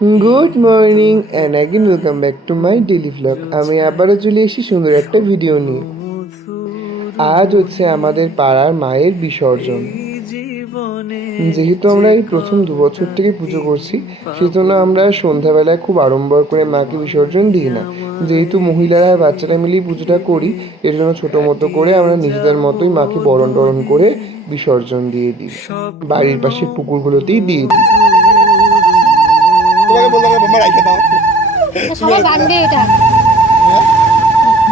Good morning and again welcome back to my daily vlog. আমি আবারও চলে এসেছি সুন্দর একটা ভিডিও নিয়ে। আজ হচ্ছে আমাদের পাড়ার মায়ের বিসর্জন। যেহেতু আমরা এই প্রথম 2 বছর থেকে পুজো করছি, সেজন্য আমরা সন্ধ্যাবেলায় খুব আড়ম্বর করে মাকে বিসর্জন দিই না। যেহেতু মহিলারা আর বাচ্চারা মিলেই পুজোটা করি, এর জন্য ছোটো মতো করে আমরা নিজেদের মতোই মাকে বরণ টরণ করে বিসর্জন দিয়ে দিই। বাড়ির পাশের পুকুরগুলোতেই দিয়ে দিই। তোমাকে বললাম বোমা রাখে দাও। সবাই বানবে এটা।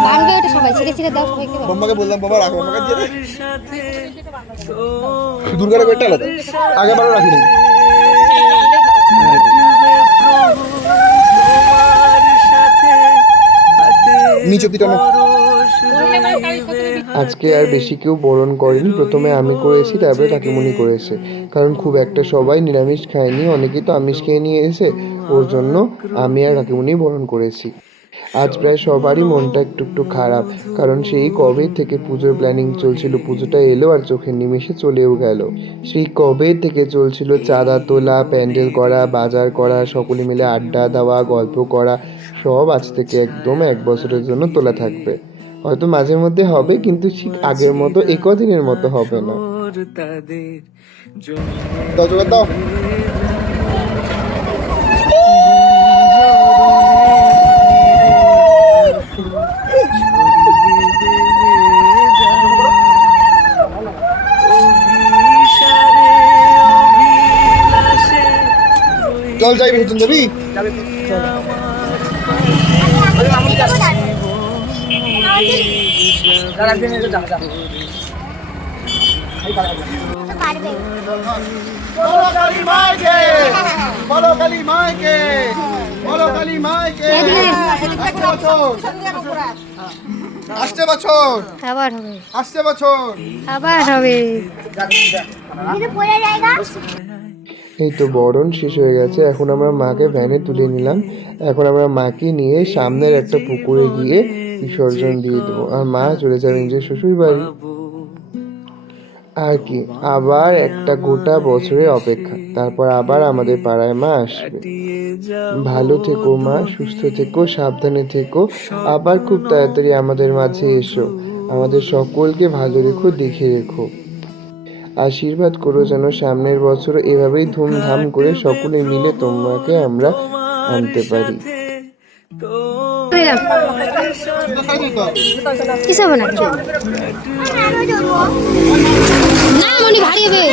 বানবে এটা সবাই ছিঁড়ে ছিঁড়ে দাও সবাইকে। বোমাকে বললাম বোমা রাখো, বোমাকে দিয়ে দে। দুর্গার কয়টা আলাদা, আগে বারো রাখিনি। নিচে দিটা না। আজকে আর বেশি কেউ বরণ করেনি, প্রথমে আমি করেছি, তারপরে কাকিমুনি করেছে। কারণ খুব একটা সবাই নিরামিষ খায়নি, অনেকেই তো আমিষ খেয়ে নিয়ে এসে, ওর জন্য আমি আর কাকিমুনি বরণ করেছি। আজ প্রায় সবারই মনটা একটু একটু খারাপ, কারণ সেই কবে থেকে পুজোর প্ল্যানিং চলছিল, পুজোটা এলো আর চোখের নিমেষে চলেও গেল। সেই কবে থেকে চলছিল চাঁদা তোলা, প্যান্ডেল করা, বাজার করা, সকলে মিলে আড্ডা দেওয়া, গল্প করা, সব আজ থেকে একদম 1 বছরের জন্য তোলা থাকবে। হয়তো মাঝে মধ্যে হবে, কিন্তু ঠিক আগের মতো একদিনের মতো হবে না। দাও জোগাড় দাও। চল যাই ভেতন যাবি। বলো কালী মাইকে, বলো কালী মাইকে, বলো কালী মাইকে। আসছে বছর, আবার হবে, আসছে বছর, আবার হবে। এই তো বরণ শেষ হয়ে গেছে, এখন আমরা মাকে ভ্যানে তুলে নিলাম। এখন আমরা মাকে নিয়ে সামনের একটা পুকুরে গিয়ে বিসর্জন দিয়ে দেবো, আর মা চলে যাবেন যে শ্বশুর বাড়ি। আর কি, আবার একটা গোটা বছরের অপেক্ষা, তারপর আবার আমাদের পাড়ায় মা আসবে। ভালো থেকো মা, সুস্থ থেকো, সাবধানে থেকো, আবার খুব তাড়াতাড়ি আমাদের মাঝে এসো। আমাদের সকলকে ভালো রেখো, দেখে রেখো। আশীর্বাদ করো যেন সামনের বছর এভাবেই ধুমধাম করে সকলে মিলে তোমাকে আমরা আনতে পারি। কিছু হবে না, না মনি ভারী হবে।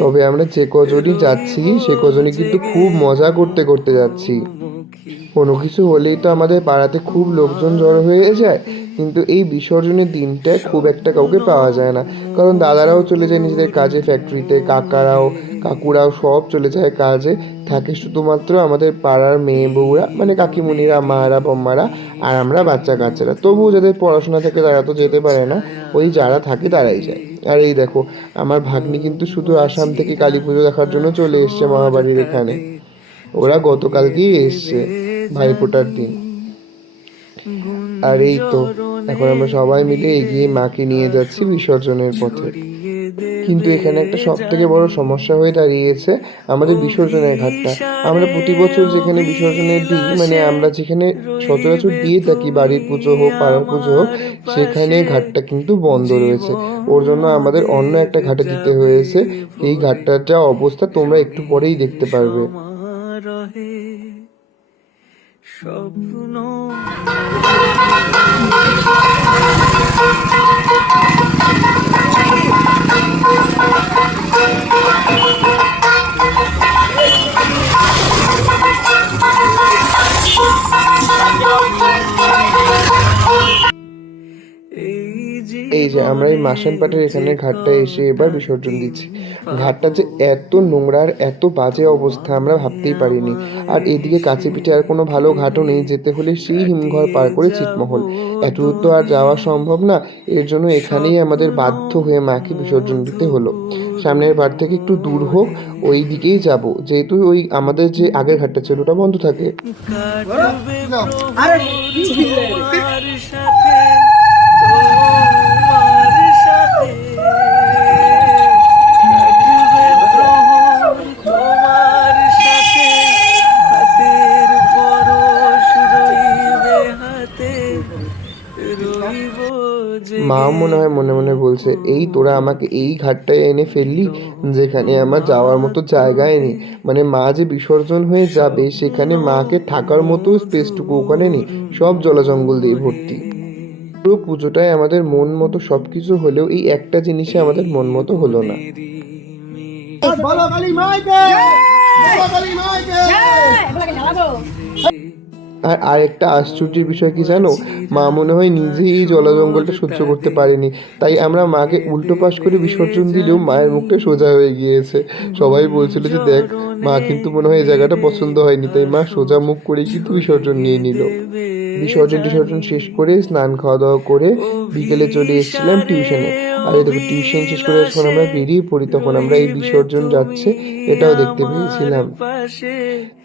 তবে আমরা যে কজনই যাচ্ছি সে কজনই কিন্তু খুব মজা করতে করতে যাচ্ছি। কোনো কিছু হলেই তো আমাদের পাড়াতে খুব লোকজন জড়ো হয়ে যায়, কিন্তু এই বিসর্জনের দিনটা খুব একটা কাউকে পাওয়া যায় না, কারণ দাদারাও চলে যায় নিজেদের কাজে, ফ্যাক্টরিতে, কাকুরাও সব চলে যায় কাজে। থাকে শুধুমাত্র আমাদের পাড়ার মেয়ে বউরা, মানে কাকিমুনিরা, মারা, বম্মারা, আর আমরা বাচ্চা কাচ্চারা। তবুও যাদের পড়াশোনা থাকে তারা তো যেতে পারে না, ওই যারা থাকে তারাই যায়। আর এই দেখো, আমার ভাগ্নি কিন্তু শুধু আসাম থেকে কালী পুজো দেখার জন্য চলে এসছে মামাবাড়ির এখানে। ওরা গতকালকেই এসছে ভাইফোঁটার দিন। আর এই তো এখন আমরা সবাই মিলে এগিয়ে মাকে নিয়ে যাচ্ছি বিসর্জনের পথে। কিন্তু এখানে একটা সব থেকে বড় সমস্যা হয়ে দাঁড়িয়েছে আমাদের বিসর্জনের ঘাটটা। আমরা প্রতি বছর যেখানে বিসর্জনের দিই, মানে আমরা যেখানে সচরাচর দিয়ে থাকি, বাড়ির পুজো হোক, পাড়ার পুজো হোক, সেখানে ঘাটটা কিন্তু বন্ধ রয়েছে। ওর জন্য আমাদের অন্য একটা ঘাটে দিতে হয়েছে। এই ঘাটটার যা অবস্থা তোমরা একটু পরেই দেখতে পারবে। স্বপ্ন এই যে আমরা এই মাসান পাটের এখানে ঘাটটা এসে এবার বিসর্জন দিচ্ছি। ঘাটটা যে এত নোংরা আর এত বাজে অবস্থা আমরা ভাবতেই পারিনি। আর এদিকে কাছে পিঠে আর কোনো ভালো ঘাটও নেই, যেতে হলে সেই হিমঘর পার করে ছিটমহল। এত দূর তো আর যাওয়া সম্ভব না, এর জন্য এখানেই আমাদের বাধ্য হয়ে মাকে বিসর্জন দিতে হলো। সামনের বার থেকে একটু দূর হোক, ওই দিকেই যাব, যেহেতু ওই আমাদের যে আগের ঘাটটা ছিল ওটা বন্ধ থাকে। মনে হয় মনে মনে বলছে, এই তোরা আমাকে এই ঘাটটায় এনে ফেললি যেখানে আমার যাওয়ার মতো জায়গায় নেই। মানে মা যে বিসর্জন হয়ে যাবে সেখানে মাকে থাকার মতো স্পেসটুকু ওখানে নেই, সব জলাজঙ্গল দিয়ে ভর্তি। পুরো পুজোটায় আমাদের মন মতো সব কিছু হলেও এই একটা জিনিসে আমাদের মন মতো হলো না। বলো কালী মাইকে, বলো কালী মাইকে। আর আরেকটা আশ্চর্যের বিষয় কি জানো, মা মনে হয় নিজেই এই জলাজঙ্গলটা সহ্য করতে পারেনি, তাই আমরা মাকে উল্টো পাশ করে বিসর্জন দিলেও মায়ের মুখটা সোজা হয়ে গিয়েছে। সবাই বলছিল যে দেখ, মা কিন্তু মনে হয় এই জায়গাটা পছন্দ হয়নি, তাই মা সোজা মুখ করে কিন্তু বিসর্জন নিয়ে নিল। বিসর্জন শেষ করে স্নান খাওয়া দাওয়া করে বিকেলে চলে এসেছিলাম টিউশনে। আর এই দেখো টিউশন শেষ করে যখন আমরা বেরিয়ে পড়ি তখন আমরা এই বিসর্জন যাচ্ছে এটাও দেখতে পেয়েছিলাম।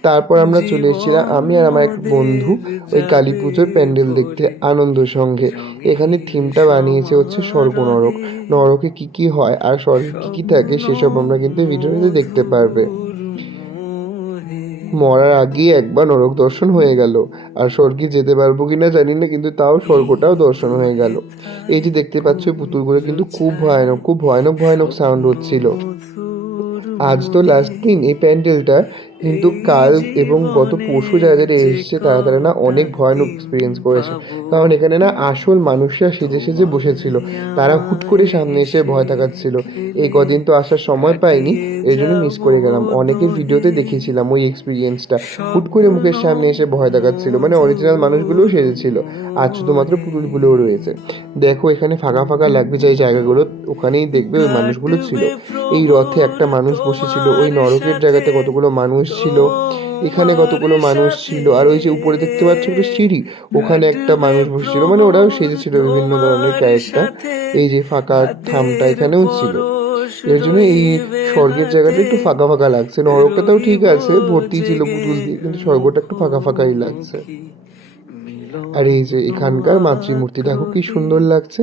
তারপর আমরা চলে এসেছিলাম আমি আর আমার এক বন্ধু ওই কালী পুজোর প্যান্ডেল দেখতে আনন্দ সঙ্গে। এখানে থিমটা বানিয়েছে হচ্ছে স্বর্গ নরক, নরকে কি কি হয় আর স্বর্গে কি কি থাকে সেসব আমরা কিন্তু ভিডিওতে দেখতে পারবে। মরার আগেই একবার নরক দর্শন হয়ে গেল, আর স্বর্গে যেতে পারবো কিনা জানি না, কিন্তু তাও স্বর্গটাও দর্শন হয়ে গেল। এই যে দেখতে পাচ্ছ পুতুলগুলো কিন্তু খুব ভয়ানক, খুব ভয়ানক ভয়ানক সাউন্ড হচ্ছিল। আজ তো লাস্ট দিন এই প্যান্ডেলটা, কিন্তু কাল এবং গত পরশু যারা যারা এসেছে তারা তারা না অনেক ভয়ানক এক্সপিরিয়েন্স করেছে। কারণ এখানে না আসল মানুষরা সেজে সেজে বসেছিল, তারা হুট করে সামনে এসে ভয় দেখাচ্ছিল। এই কদিন তো আসার সময় পাইনি, এই জন্য মিস করে গেলাম। অনেকের ভিডিওতে দেখিয়েছিলাম ওই এক্সপিরিয়েন্সটা, হুট করে মুখের সামনে এসে ভয় দেখাচ্ছিল, মানে অরিজিনাল মানুষগুলোও সেজেছিল, আর শুধুমাত্র পুতুলগুলোও রয়েছে। দেখো এখানে ফাঁকা ফাঁকা লাগবে যে জায়গাগুলো, ওখানেই দেখবে ওই মানুষগুলো ছিল। এই রথে একটা মানুষ বসেছিল, ওই নরকের জায়গাতে কতগুলো মানুষ ছিল, এখানে কতগুলো মানুষ ছিল, আর ওই যে উপরে দেখতে পাচ্ছ একটা সিঁড়ি, ওখানে একটা মানুষ বসেছিল, মানে ওরাও সেজেছিল বিভিন্ন ধরনের ক্যারেক্টার। এই যে ফাঁকা থামটা এখানেও ছিল, এর জন্য এই স্বর্গের জায়গাটা একটু ফাঁকা ফাঁকা লাগছে। নরকটাও ঠিক আছে, ভর্তি ছিল পুতুল দিয়ে, কিন্তু স্বর্গটা একটু ফাঁকা ফাঁকাই লাগছে। আর এই যে এখানকার মাতৃমূর্তি দেখো কি সুন্দর লাগছে।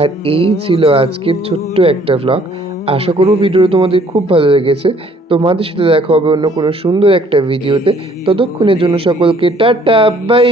আর এই ছিল আজকের ছোট্ট একটা ব্লগ। আশা করব ভিডিওটা তোমাদের খুব ভালো লেগেছে। তোমাদের সাথে দেখা হবে অন্য কোনো সুন্দর একটা ভিডিওতে। ততক্ষণের জন্য সকলকে টাটা বাই।